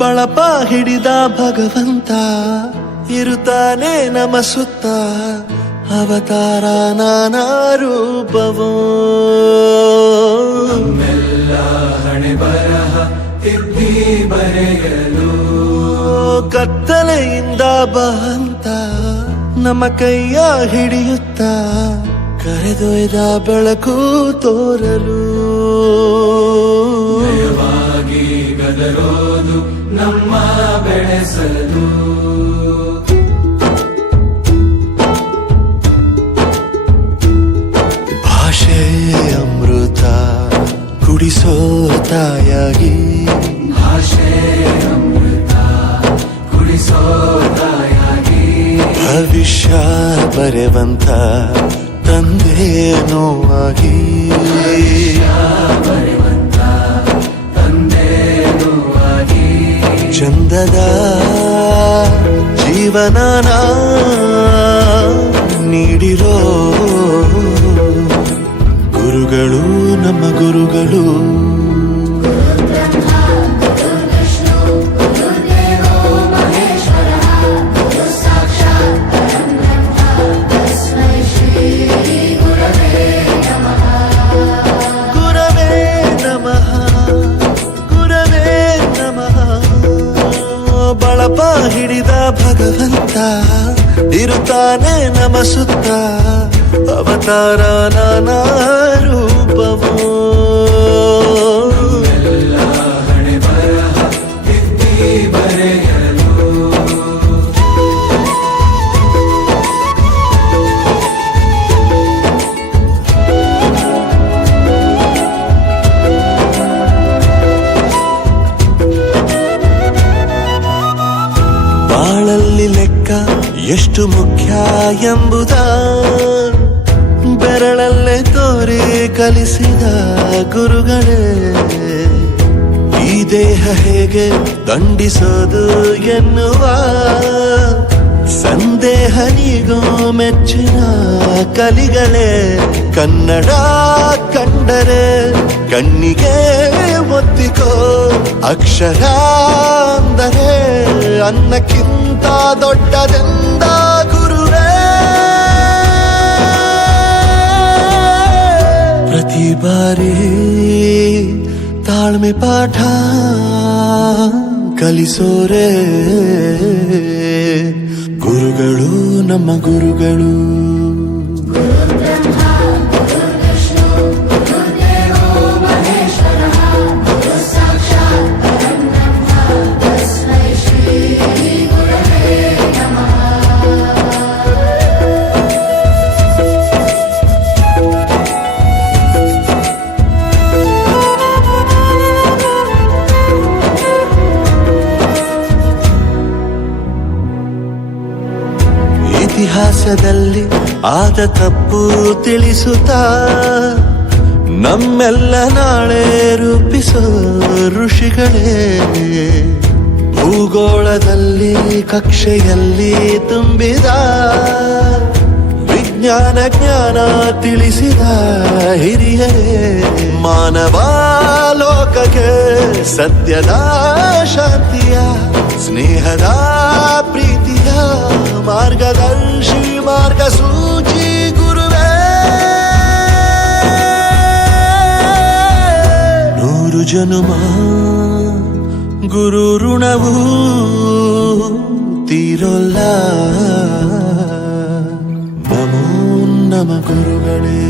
ಬಳಪ ಹಿಡಿದ ಭಗವಂತ ಇರುತ್ತಾನೆ ನಮ ಸುತ್ತ ಅವತಾರ ನಾನಾ ರೂಪವೋ ಮೆಲ್ಲ ಹಣೆ ಬರಹ ತಿದ್ದಿ ಬರೆಯಲು ಕತ್ತಲೆಯಿಂದ ಬಹಂತ ನಮ್ಮ ಕೈಯ ಹಿಡಿಯುತ್ತ ಕರೆದೊಯ್ದ ಬೆಳಕು ತೋರಲು ನಯವಾಗಿ ಗದರೋದು ನಮ್ಮ ಬೆಳೆಸಲು ಭಾಷೆ ಅಮೃತ ಕುಡಿಸೋ ತಾಯಾಗಿ ಭಾಷೆ ಅಮೃತ ಕುಡಿಸೋ ತಾಯಾಗಿ ಭವಿಷ್ಯ ಬರೆವಂತ ತಂದೇನೋ ಆಗಿ ಬರೆವಂತ ತಂದೇನೂ ಆಗಿ ಚಂದದ ಜೀವನನ ನೀಡಿರೋ ಗುರುಗಳು ನಮ್ಮ ಗುರುಗಳು ಬಳಪ ಹಿಡಿದ ಭಗವಂತ ಇರುತ್ತಾನೆ ನಮ ಸುತ್ತ ಅವತಾರ ನಾನಾ ರೂಪವೋ ಎಲ್ಲ ಹಣೆ ಬರಹ ತಿದ್ದಿ ಬರೆಯಲು ಬಾಳಲ್ಲಿ ಲೆಕ್ಕ ಎಷ್ಟು ಮುಖ್ಯ ಎಂಬುದ ಬೆರಳಲ್ಲೇ ತೋರಿ ಕಲಿಸಿದ ಗುರುಗಳೇ ಈ ದೇಹ ಹೇಗೆ ದಂಡಿಸೋದು ಎನ್ನುವ ಸಂದೇಹ ನೀಗೋ ಮೆಚ್ಚಿನ ಕಲಿಗಳೇ ಕನ್ನಡ ಕಂಡರೆ ಕಣ್ಣಿಗೆ ಒತ್ತಿಕೋ ಅಕ್ಷರ ಅಂದರೆ ಅನ್ನಕ್ಕಿಂತ ದೊಡ್ಡದೆಂದ ಗುರುವೇ ಪ್ರತಿ ಬಾರಿ ತಾಳ್ಮೆ ಪಾಠ ಕಲಿಸೋರೆ ಗುರುಗಳು ನಮ್ಮ ಗುರುಗಳು ಇತಿಹಾಸದಲ್ಲಿ ಆದ ತಪ್ಪು ತಿಳಿಸುತ್ತಾ ನಮ್ಮೆಲ್ಲ ನಾಳೆ ರೂಪಿಸೋ ಋಷಿಗಳೇ ಭೂಗೋಳದಲ್ಲಿ ಕಕ್ಷೆಯಲ್ಲಿ ತುಂಬಿದ ವಿಜ್ಞಾನ ಜ್ಞಾನ ತಿಳಿಸಿದ ಹಿರಿಯರೇ ಮಾನವ ಲೋಕಕ್ಕೆ ಸತ್ಯದ ಶಾಂತಿಯ ಸ್ನೇಹದ ಪ್ರೀತಿಯ ಮಾರ್ಗದರ್ಶಿ ಮಾರ್ಗಸೂಚಿ ಗುರುವೇ ನೂರು ಜನುಮ ಗುರು ಋಣವು ತೀರೋಲ್ಲ ನಮೋ ನಮ ಗುರುಗಳೇ.